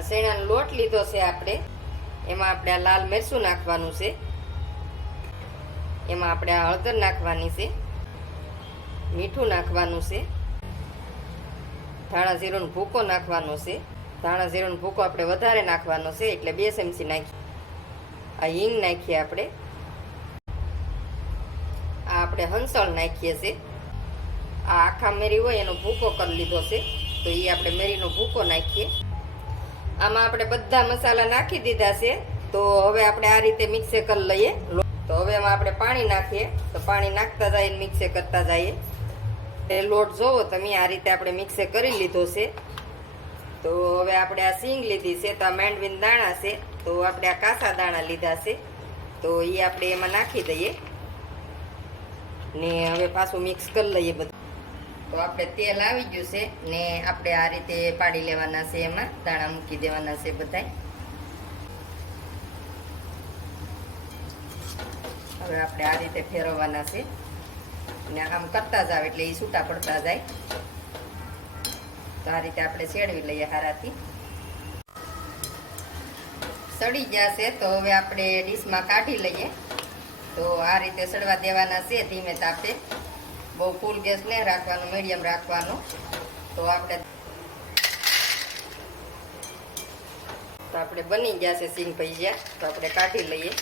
આ શેણાનો લોટ લીધો છે આપણે. એમાં આપણે આ લાલ મરચું નાખવાનું છે. એમાં આપણે આ હળદર નાખવાની છે. મીઠું નાખવાનું છે. ધાણા જીરોનો ભૂકો નાખવાનો છે. ધાણા જીરોનો ભૂકો આપણે વધારે નાખવાનો છે, એટલે બે ચમચી નાખી. આ હિંગ નાખીએ આપણે. આ આપણે હંસળ નાખીએ છે. આ આખા મેરી હોય એનો ભૂકો કરી લીધો છે. તો એ આપણે મેરીનો ભૂકો નાખીએ. આમાં આપણે બધા મસાલા નાખી દીધા છે. તો હવે આપણે આ રીતે મિક્સે કરી લઈએ. તો હવે એમાં આપણે પાણી નાખીએ. તો પાણી નાખતા જઈએ મિક્સે કરતા જઈએ એ લોટ જોવો તમે, આ રીતે આપણે મિક્સે કરી લીધો છે. તો હવે આપણે આ સિંગ લીધી છે, તો આ માંડવીન દાણા છે. તો આપણે આ કાસા દાણા લીધા છે. તો એ આપણે એમાં નાખી દઈએ. ને હવે પાછું મિક્સ કરી લઈએ બધું. તો આપણે તેલ આવી ગયું છે ને આપણે આ રીતે પાડી લેવાના છે એમાં. દાણા મૂકી દેવાના છે બધાય. હવે આપણે આ રીતે ફેરવવાના છે. ને આમ કરતા જાવ એટલે એ છૂટા પડતા જાય. તો આ રીતે આપણે શેડવી લઈએ હારાથી. સડી ગયા છે તો હવે આપણે ડીશમાં કાઢી લઈએ. તો આ રીતે સડવા દેવાના છે ધીમે તાપે. બહુ ફૂલ ગેસ નહીં રાખવાનો મીડિયમ રાખવાનો. તો આપણે તો આપણે બની ગયા છે સિંગ ભજીયા. તો આપણે કાઢી લઈએ.